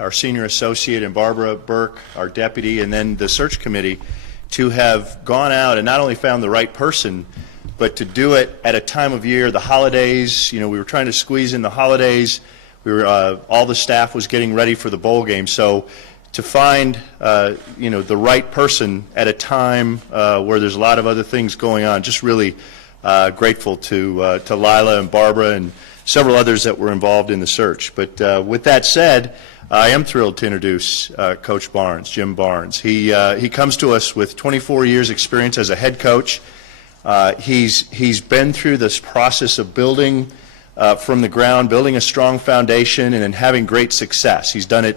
our senior associate, and Barbara Burke, our deputy, and then the search committee, to have gone out and not only found the right person, but to do it at a time of year, the holidays. You know, we were trying to squeeze in the holidays. We were all the staff was getting ready for the bowl game, so to find you know, the right person at a time where there's a lot of other things going on, just really grateful to Lila and Barbara and several others that were involved in the search. But with that said, I am thrilled to introduce Coach Barnes, Jim Barnes. He comes to us with 24 years experience as a head coach. He's been through this process of building from the ground, building a strong foundation, and then having great success. He's done it,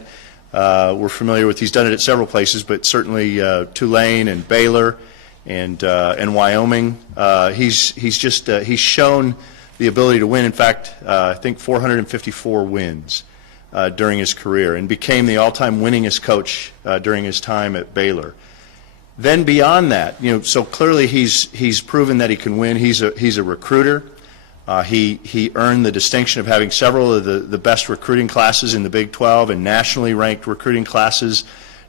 we're familiar with, he's done it at several places, but certainly Tulane and Baylor and Wyoming. He's shown the ability to win. In fact, I think 454 wins during his career, and became the all-time winningest coach during his time at Baylor. Then beyond that, you know, so clearly he's proven that he can win. He's a recruiter. He earned the distinction of having several of the best recruiting classes in the Big 12 and nationally ranked recruiting classes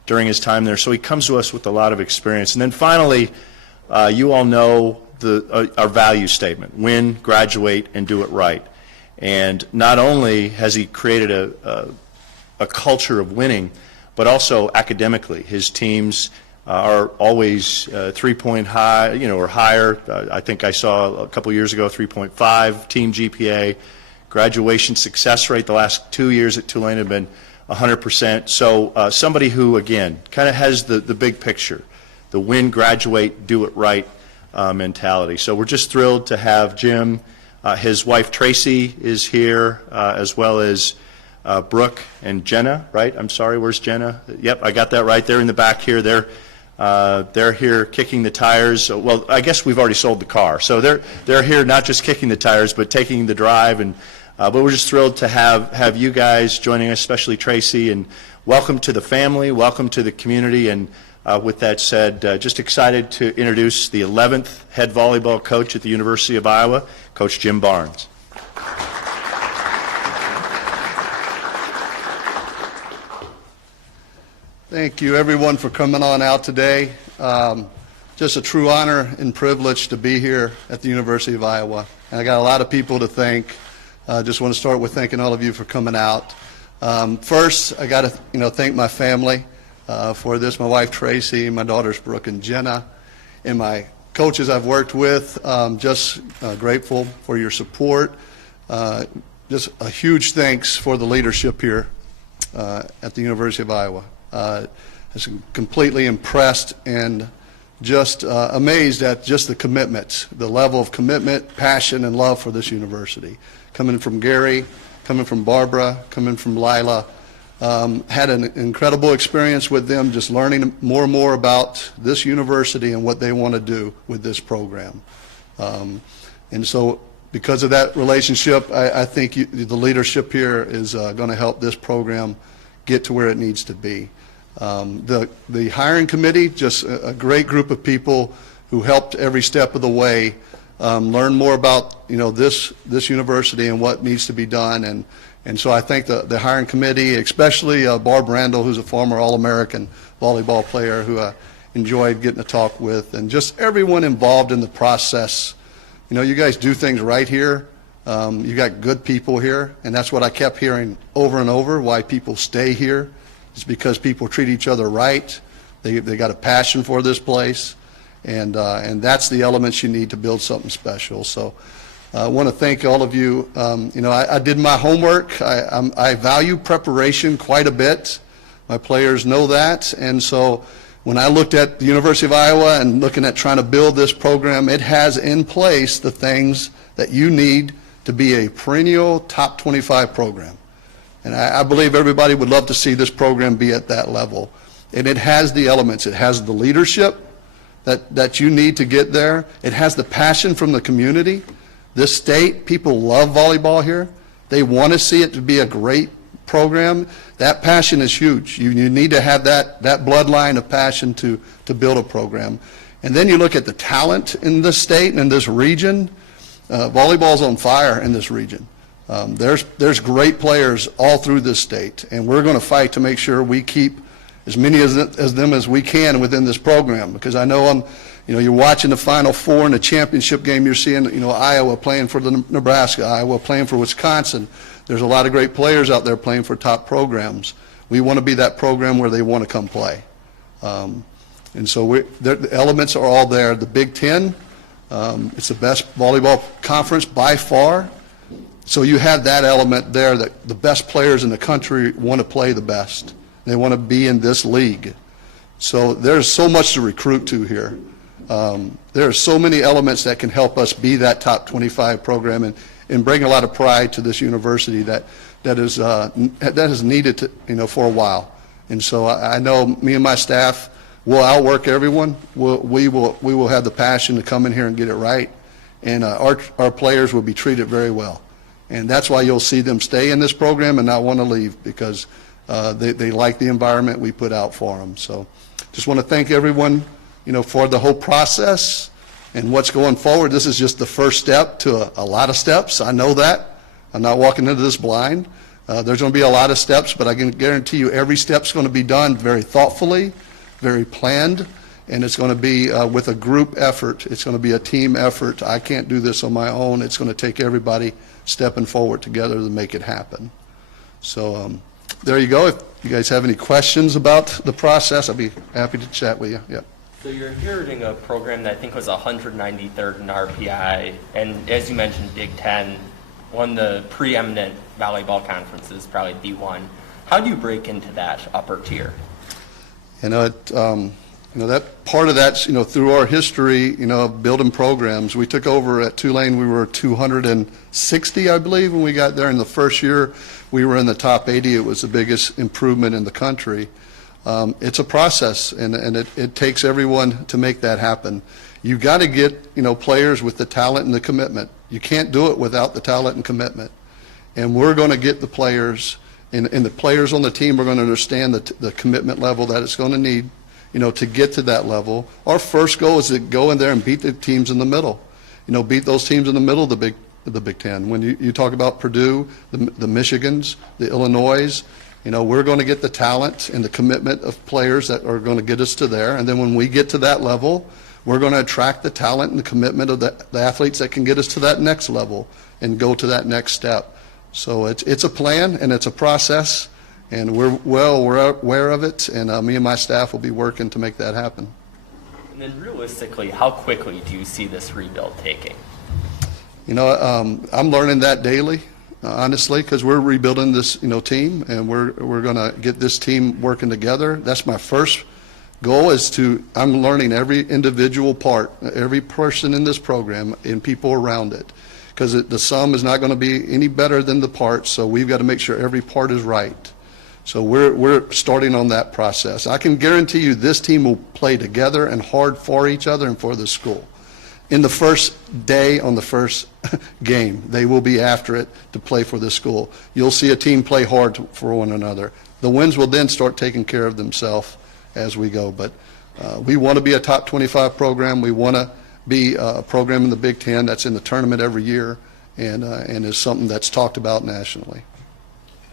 during his time there. So he comes to us with a lot of experience. And then finally, you all know our value statement: win, graduate, and do it right. And not only has he created a culture of winning, but also academically. His teams are always 3-point high, you know, or higher. I think I saw a couple years ago 3.5 team GPA. Graduation success rate the last 2 years at Tulane have been 100%. So somebody who, again, kind of has the big picture, the win, graduate, do it right mentality. So we're just thrilled to have Jim. His wife Tracy is here, as well as Brooke and Jenna, right? I'm sorry, where's Jenna? Yep, I got that right. They're in the back here. They're here kicking the tires. Well, I guess we've already sold the car. So they're here not just kicking the tires, but taking the drive. And but we're just thrilled to have you guys joining us, especially Tracy. And welcome to the family. Welcome to the community. And with that said, just excited to introduce the 11th head volleyball coach at the University of Iowa, Coach Jim Barnes. Thank you, everyone, for coming on out today. Just a true honor and privilege to be here at the University of Iowa. And I got a lot of people to thank. Just want to start with thanking all of you for coming out. First, I got to thank my family for this. My wife Tracy, my daughters Brooke and Jenna, and my coaches I've worked with. Just grateful for your support. Just a huge thanks for the leadership here at the University of Iowa. I was completely impressed and just amazed at just the commitment, the level of commitment, passion, and love for this university. Coming from Gary, coming from Barbara, coming from Lila. Had an incredible experience with them, just learning more and more about this university and what they want to do with this program. And so because of that relationship, I think the leadership here is going to help this program get to where it needs to be. The hiring committee, just a great group of people who helped every step of the way learn more about this university and what needs to be done. And so I thank the hiring committee, especially Barb Randall, who's a former All-American volleyball player who I enjoyed getting to talk with, and just everyone involved in the process. You guys do things right here. You got good people here, and that's what I kept hearing over and over, why people stay here. It's because people treat each other right. They got a passion for this place, and that's the elements you need to build something special. So I want to thank all of you. I did my homework. I value preparation quite a bit. My players know that, and so when I looked at the University of Iowa and looking at trying to build this program, it has in place the things that you need to be a perennial top 25 program. And I believe everybody would love to see this program be at that level. And it has the elements. It has the leadership that you need to get there. It has the passion from the community. This state, people love volleyball here. They want to see it to be a great program. That passion is huge. You need to have that bloodline of passion to build a program. And then you look at the talent in this state and in this region. Volleyball's on fire in this region. There's great players all through this state, and we're going to fight to make sure we keep as many as them as we can within this program. Because I know you're watching the Final Four in the championship game. You're seeing Iowa playing for the Nebraska, Iowa playing for Wisconsin. There's a lot of great players out there playing for top programs. We want to be that program where they want to come play. And so the elements are all there. The Big Ten, it's the best volleyball conference by far. So you have that element there that the best players in the country want to play the best. They want to be in this league. So there's so much to recruit to here. There are so many elements that can help us be that top 25 program and bring a lot of pride to this university that is needed to, for a while. And so I know me and my staff will outwork everyone. We will have the passion to come in here and get it right, and our players will be treated very well. And that's why you'll see them stay in this program and not want to leave, because they like the environment we put out for them. So just want to thank everyone, for the whole process and what's going forward. This is just the first step to a lot of steps. I know that. I'm not walking into this blind. There's going to be a lot of steps, but I can guarantee you every step's going to be done very thoughtfully, very planned, and it's going to be with a group effort. It's going to be a team effort. I can't do this on my own. It's going to take everybody stepping forward together to make it happen. So there you go. If you guys have any questions about the process, I'll be happy to chat with you. Yep. So you're inheriting a program that I think was 193rd in RPI, and as you mentioned, Big Ten, one of the preeminent volleyball conferences, probably D1. How do you break into that upper tier? That part of that's, through our history, of building programs. We took over at Tulane. We were 260, I believe, when we got there. In the first year, we were in the top 80. It was the biggest improvement in the country. It's a process, and it takes everyone to make that happen. You've got to get, players with the talent and the commitment. You can't do it without the talent and commitment. And we're going to get the players, and the players on the team are going to understand the commitment level that it's going to need, to get to that level. Our first goal is to go in there and beat the teams in the middle. Beat those teams in the middle of the Big Ten. When you talk about Purdue, the Michigans, the Illinois, we're going to get the talent and the commitment of players that are going to get us to there. And then when we get to that level, we're going to attract the talent and the commitment of the athletes that can get us to that next level and go to that next step. So it's a plan and it's a process, and we're aware of it, and me and my staff will be working to make that happen. And then realistically, how quickly do you see this rebuild taking? I'm learning that daily, honestly, because we're rebuilding this team, and we're going to get this team working together. That's my first goal, I'm learning every individual part, every person in this program and people around it, because the sum is not going to be any better than the parts, so we've got to make sure every part is right. So we're starting on that process. I can guarantee you this team will play together and hard for each other and for the school. In the first day, on the first game, they will be after it to play for the school. You'll see a team play hard for one another. The wins will then start taking care of themselves as we go. But we want to be a top 25 program. We want to be a program in the Big Ten that's in the tournament every year, and is something that's talked about nationally.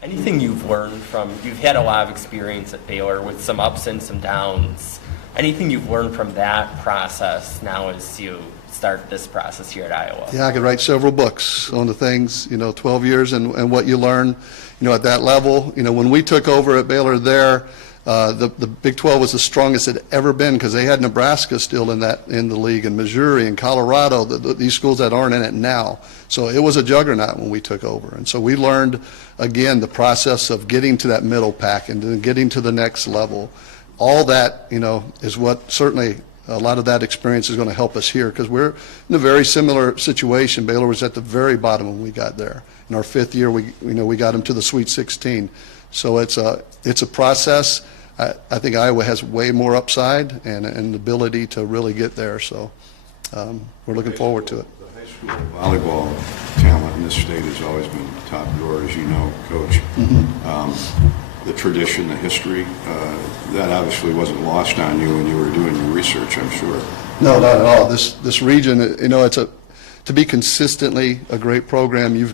Anything you've learned you've had a lot of experience at Baylor with some ups and some downs. Anything you've learned from that process now as you start this process here at Iowa? Yeah, I could write several books on the things, 12 years and what you learn, at that level. When we took over at Baylor there, the Big 12 was the strongest it had ever been, because they had Nebraska still in the league, and Missouri and Colorado, these schools that aren't in it now. So it was a juggernaut when we took over. And so we learned, again, the process of getting to that middle pack and then getting to the next level. All that, is what certainly a lot of that experience is going to help us here, because we're in a very similar situation. Baylor was at the very bottom when we got there. In our fifth year, we got them to the Sweet 16. So it's a process. I think Iowa has way more upside and the ability to really get there. So we're looking forward to it. The high school volleyball talent in this state has always been top drawer, as you know, Coach. The tradition, the history, that obviously wasn't lost on you when you were doing your research, I'm sure. No, not at all. This region, it's to be consistently a great program, you've